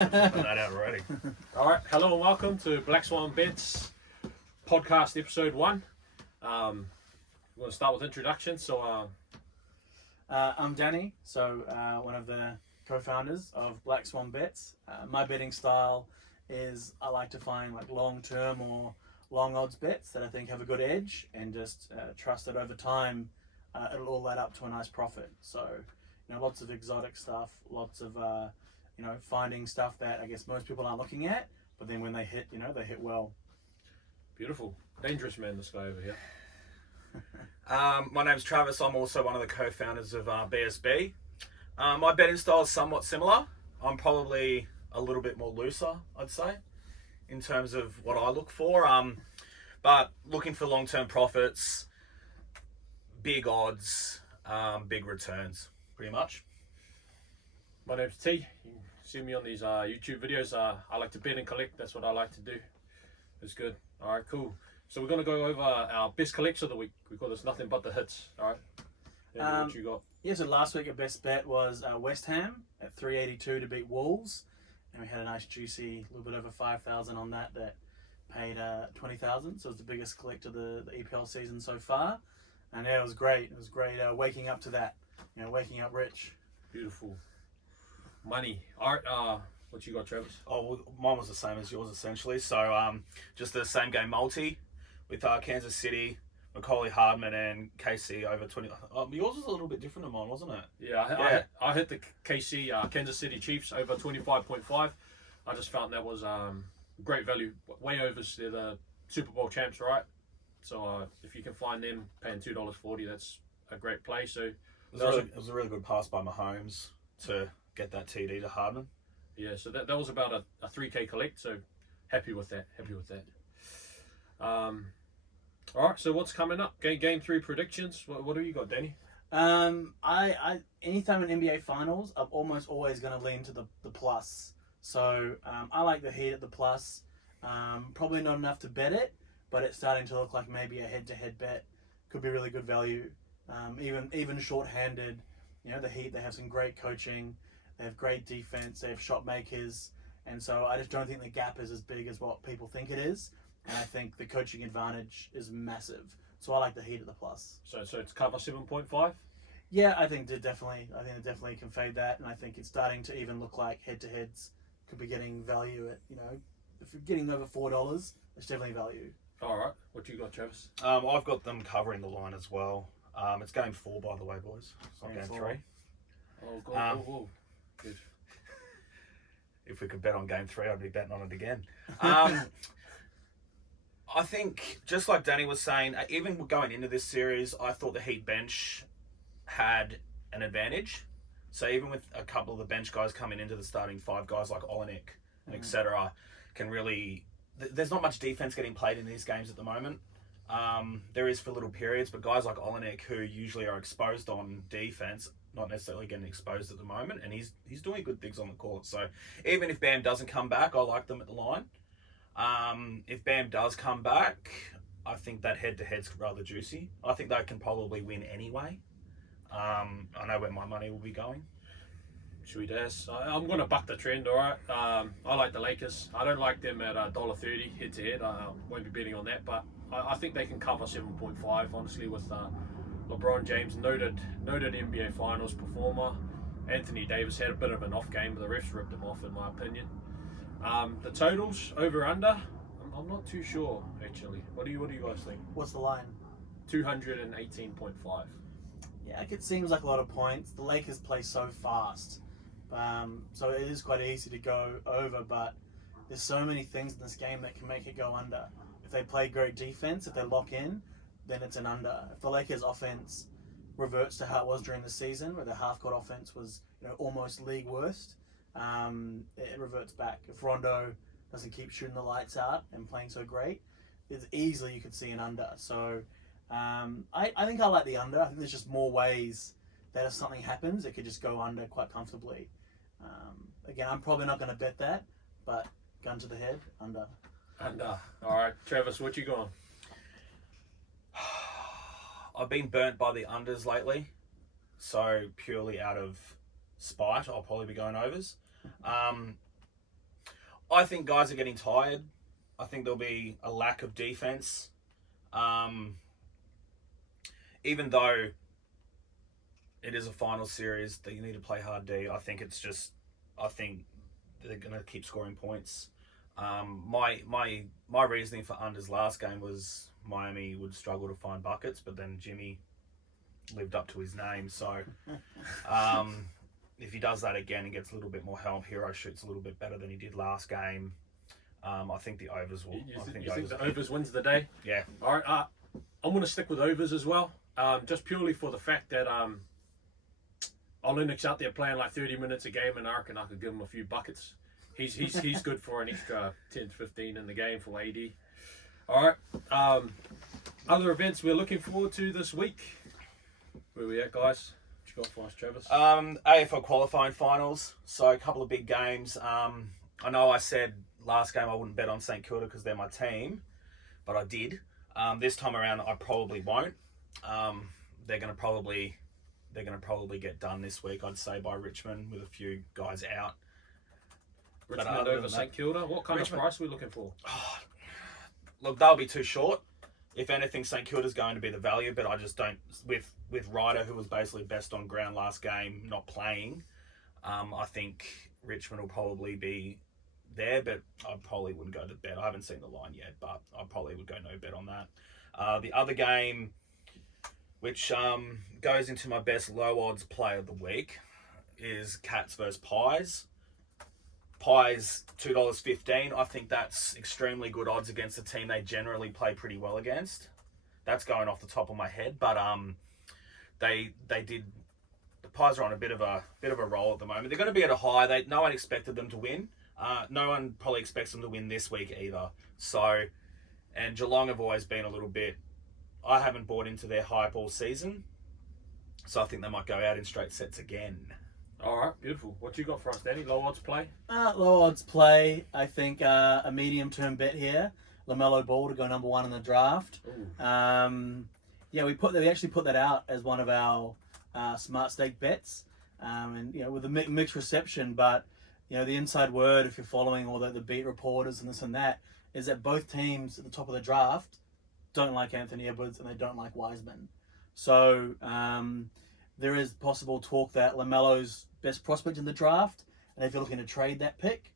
Put that out already. All right, hello and welcome to Black Swan Bets podcast episode 1. We're going to start with introductions. So, I'm Danny, one of the co-founders of Black Swan Bets. My betting style is I like to find like long-term or long odds bets that I think have a good edge and just trust that over time it'll all add up to a nice profit. So, lots of exotic stuff, lots of finding stuff that I guess most people aren't looking at, but then when they hit, they hit well. beautiful. Dangerous man, this guy over here. My name's Travis. I'm also one of the co-founders of BSB. My betting style is somewhat similar. I'm probably a little bit more looser, I'd say, in terms of what I look for. But looking for long-term profits, big odds, big returns, pretty much. My name's T. You can see me on these YouTube videos. I like to bet and collect. That's what I like to do. It's good. All right, cool. So we're going to go over our best collects of the week. We call this nothing but the hits. All right. What you got? Yeah, so last week our best bet was West Ham at 382 to beat Wolves, and we had a nice juicy little bit over 5,000 on that paid 20,000. So it was the biggest collect of the EPL season so far, and yeah, it was great. It was great waking up to that. Waking up rich. Beautiful. Money. All right. What you got, Travis? Oh, well, mine was the same as yours essentially. So just the same game multi with Kansas City, Macaulay Hardman and KC over 20. Yours was a little bit different than mine, wasn't it? Yeah, I hit the KC Kansas City Chiefs over 25.5. I just found that was great value, way over the Super Bowl champs, right? So if you can find them paying $2.40, that's a great play. So It was a really good pass by Mahomes to get that TD to Hardman. yeah, so that was about a 3K collect. So happy with that. All right, so what's coming up? Game 3 predictions. What do you got, Danny? I anytime in NBA finals, I'm almost always going to lean to the plus. So I like the Heat at the plus. Probably not enough to bet it, but it's starting to look like maybe a head-to-head bet could be really good value. Even short-handed, the Heat, they have some great coaching, they have great defense, they have shot makers, and so I just don't think the gap is as big as what people think it is. And I think the coaching advantage is massive. So I like the Heat at the plus. So it's cover 7.5. Yeah, I think they definitely can fade that, and I think it's starting to even look like head-to-heads could be getting value at, if you're getting over $4, it's definitely value. All right, what you got, Travis? I've got them covering the line as well. It's game 4, by the way, boys. It's not game 3. Oh, God, good. If we could bet on game 3, I'd be betting on it again. I think, just like Danny was saying, even going into this series, I thought the Heat bench had an advantage. So even with a couple of the bench guys coming into the starting 5, guys like Olenek, etc., can really... There's not much defense getting played in these games at the moment. There is for little periods, but guys like Olenek, who usually are exposed on defense, not necessarily getting exposed at the moment, and he's doing good things on the court. So even if Bam doesn't come back, I like them at the line. If Bam does come back, I think that head-to-head's rather juicy. I think they can probably win anyway. I know where my money will be going. Should we dance? I'm going to buck the trend, all right? I like the Lakers. I don't like them at $1.30 head-to-head. I won't be betting on that, but I think they can cover 7.5, honestly, with LeBron James, noted NBA Finals performer. Anthony Davis had a bit of an off game, but the refs ripped him off, in my opinion. The totals, over-under, I'm not too sure, actually. What do you guys think? What's the line? 218.5. Yeah, it seems like a lot of points. The Lakers play so fast. So it is quite easy to go over, but there's so many things in this game that can make it go under. If they play great defense, if they lock in, then it's an under. If the Lakers offense reverts to how it was during the season, where the half-court offense was almost league worst, it reverts back. If Rondo doesn't keep shooting the lights out and playing so great, it's easily you could see an under. So I think I like the under. I think there's just more ways that if something happens, it could just go under quite comfortably. Again, I'm probably not going to bet that, but gun to the head, under. Under. All right, Travis, what you going? I've been burnt by the unders lately, so purely out of spite, I'll probably be going overs. I think guys are getting tired. I think there'll be a lack of defense. Even though it is a final series that you need to play hard D, I think they're going to keep scoring points. My reasoning for unders last game was Miami would struggle to find buckets, but then Jimmy lived up to his name. So if he does that again and gets a little bit more help, Hero shoots a little bit better than he did last game. I think the overs will. You think the overs wins the day? Yeah. All right. I'm going to stick with overs as well, just purely for the fact that Olenek's out there playing like 30 minutes a game, and I reckon I could give him a few buckets. He's good for an extra 10 to 15 in the game for AD. All right. Other events we're looking forward to this week. Where we at, guys? What you got for us, Travis? AFL qualifying finals. So a couple of big games. I know I said last game I wouldn't bet on St Kilda because they're my team, but I did. This time around I probably won't. They're going to probably get done this week, I'd say, by Richmond with a few guys out. Richmond over St Kilda. What kind of price are we looking for? Look, they'll be too short. If anything, St Kilda's going to be the value, but I just don't. With Ryder, who was basically best on ground last game, not playing, I think Richmond will probably be there, but I probably wouldn't go to bet. I haven't seen the line yet, but I probably would go no bet on that. The other game, which goes into my best low odds play of the week, is Cats versus Pies. Pies $2.15. I think that's extremely good odds against a team they generally play pretty well against. That's going off the top of my head, but they did. The Pies are on a bit of a roll at the moment. They're going to be at a high. No one expected them to win. No one probably expects them to win this week either. So, and Geelong have always been a little bit. I haven't bought into their hype all season, so I think they might go out in straight sets again. All right, beautiful. What you got for us, Danny? Low odds play? Low odds play. I think a medium-term bet here. LaMelo Ball to go number 1 in the draft. Yeah, we actually put that out as one of our smart stake bets, and with a mixed reception. But the inside word, if you're following all the beat reporters and this and that, is that both teams at the top of the draft don't like Anthony Edwards and they don't like Wiseman. So there is possible talk that LaMelo's best prospect in the draft, and if you're looking to trade that pick,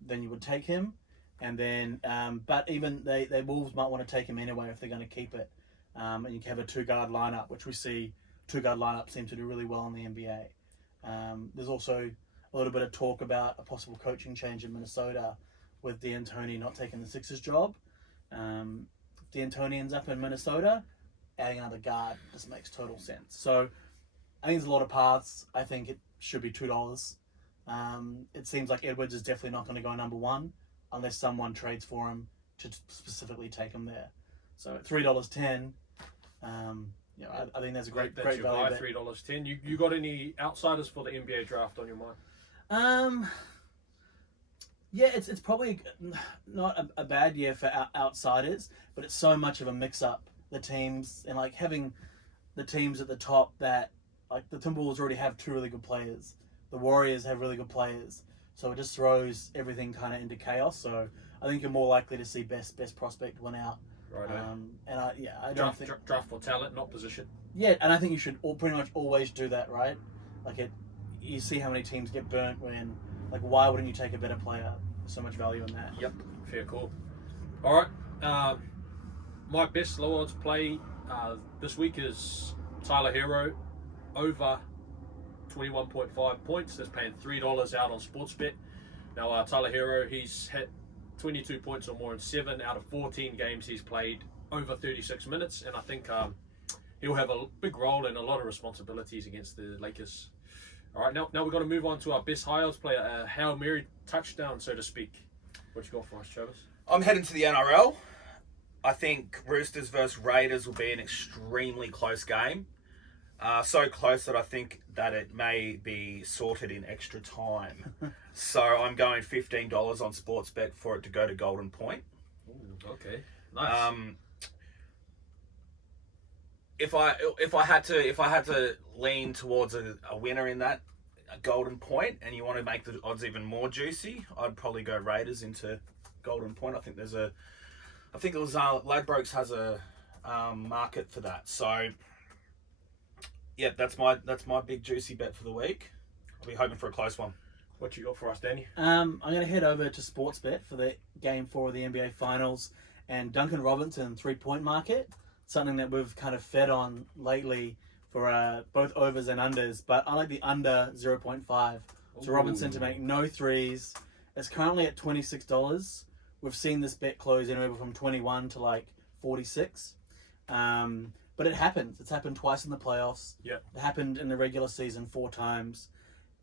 then you would take him. And then, but even they Wolves might want to take him anyway if they're going to keep it. And you can have a 2-guard lineup, which we see 2-guard lineups seem to do really well in the NBA. There's also a little bit of talk about a possible coaching change in Minnesota with D'Antoni not taking the Sixers job. D'Antoni ends up in Minnesota, adding another guard just makes total sense. So I think there's a lot of paths. I think it should be $2. It seems like Edwards is definitely not going to go number 1 unless someone trades for him to specifically take him there. So at $3.10, I think that's a great value. $3.10. You got any outsiders for the NBA draft on your mind? Yeah, it's probably not a bad year for outsiders, but it's so much of a mix-up. The teams, and like having the teams at the top that, like the Timberwolves already have 2 really good players. The Warriors have really good players. So it just throws everything kind of into chaos. So I think you're more likely to see best prospect win out. Right. And I don't think draft for talent, not position. Yeah, and I think you should pretty much always do that, right? Like you see how many teams get burnt when, like, why wouldn't you take a better player? There's so much value in that. Yep, fair call. All right, my best low odds play this week is Tyler Hero over 21.5 points. That's paying $3 out on Sportsbet. Now Tyler Hero, he's hit 22 points or more in 7 out of 14 games he's played over 36 minutes, and I think he'll have a big role and a lot of responsibilities against the Lakers. All right, now we're going to move on to our best high odds player, a Hail Mary touchdown, so to speak. What you got for us, Travis? I'm heading to the NRL. I think Roosters versus Raiders will be an extremely close game. So close that I think that it may be sorted in extra time. So I'm going $15 on Sportsbet for it to go to Golden Point. Ooh, okay, nice. If I had to lean towards a winner in that a Golden Point and you want to make the odds even more juicy, I'd probably go Raiders into Golden Point. I think Ladbrokes has a market for that. So yeah, that's my big juicy bet for the week. I'll be hoping for a close one. What you got for us, Danny? I'm going to head over to Sportsbet for the Game 4 of the NBA Finals and Duncan Robinson 3-point market, something that we've kind of fed on lately for both overs and unders, but I like the under 0.5. So Robinson to make no threes. It's currently at $26. We've seen this bet close anywhere from 21 to like 46. But it happens. It's happened twice in the playoffs. Yep. It happened in the regular season 4 times.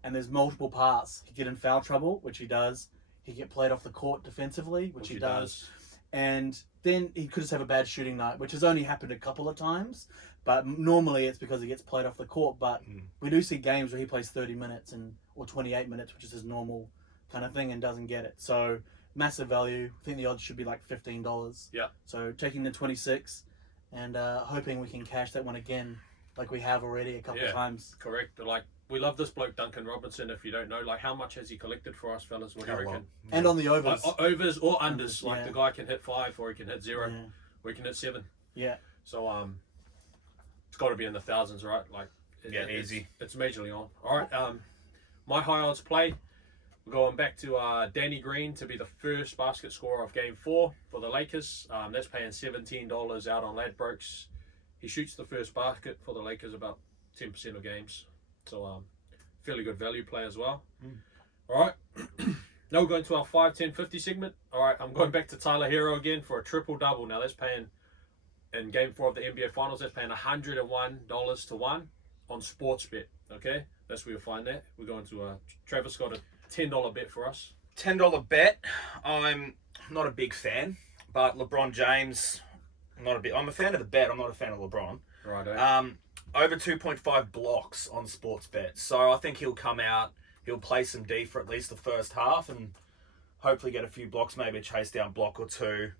And there's multiple paths. He could get in foul trouble, which he does. He could get played off the court defensively, which he does. And then he could just have a bad shooting night, which has only happened a couple of times. But normally it's because he gets played off the court. But we do see games where he plays 30 minutes or 28 minutes, which is his normal kind of thing, and doesn't get it. So massive value. I think the odds should be like $15. Yeah. So taking the 26 and hoping we can cash that one again, like we have already a couple of times. Correct. But like, we love this bloke Duncan Robinson. If you don't know, like, how much has he collected for us, fellas? What do you reckon? And on the overs. Overs or unders. Like, the guy can hit 5 or he can hit 0. Yeah. Or he can hit 7. Yeah. So it's got to be in the thousands, right? Like, easy. It's majorly on. All right. My high odds play. We're going back to Danny Green to be the first basket scorer of Game 4 for the Lakers. That's paying $17 out on Ladbrokes. He shoots the first basket for the Lakers about 10% of games. So fairly good value play as well. All right. Now we're going to our 5, 10, 50 segment. All right. I'm going back to Tyler Hero again for a triple-double. Now that's paying, in Game 4 of the NBA Finals, that's paying $101 to 1 on Sportsbet. Okay? That's where you'll find that. We're going to Travis got a $10 bet for us. $10 bet. I'm not a big fan, but LeBron James, I'm a fan of the bet. I'm not a fan of LeBron. Right. Over 2.5 blocks on Sportsbet. So I think he'll come out, he'll play some D for at least the first half and hopefully get a few blocks, maybe a chase down block or two.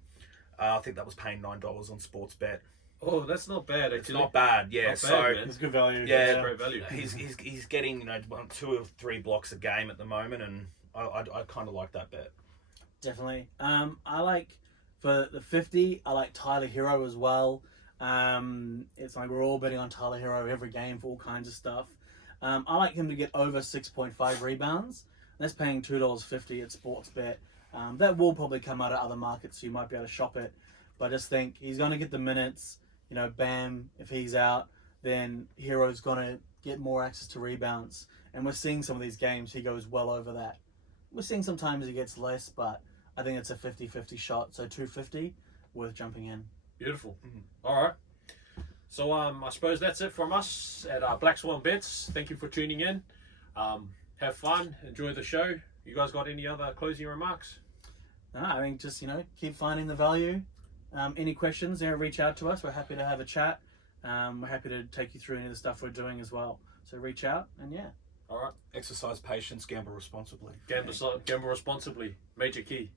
I think that was paying $9 on Sportsbet. Oh, that's not bad, actually. It's not bad, yeah. Not bad, It's good value. Yeah, that's great value. He's getting 2 or 3 blocks a game at the moment, and I kind of like that bet. Definitely. I like, for the 50, I like Tyler Hero as well. It's like we're all betting on Tyler Hero every game for all kinds of stuff. I like him to get over 6.5 rebounds. That's paying $2.50 at Sportsbet. That will probably come out of other markets, so you might be able to shop it. But I just think he's going to get the minutes. Bam, if he's out, then Hero's going to get more access to rebounds. And we're seeing some of these games, he goes well over that. We're seeing sometimes he gets less, but I think it's a 50-50 shot. So $2.50, worth jumping in. Beautiful. All right. So I suppose that's it from us at Black Swan Bets. Thank you for tuning in. Have fun. Enjoy the show. You guys got any other closing remarks? No, I think just, keep finding the value. Any questions, reach out to us. We're happy to have a chat. We're happy to take you through any of the stuff we're doing as well. So reach out and All right. Exercise patience, gamble responsibly. Gamble responsibly. Major key.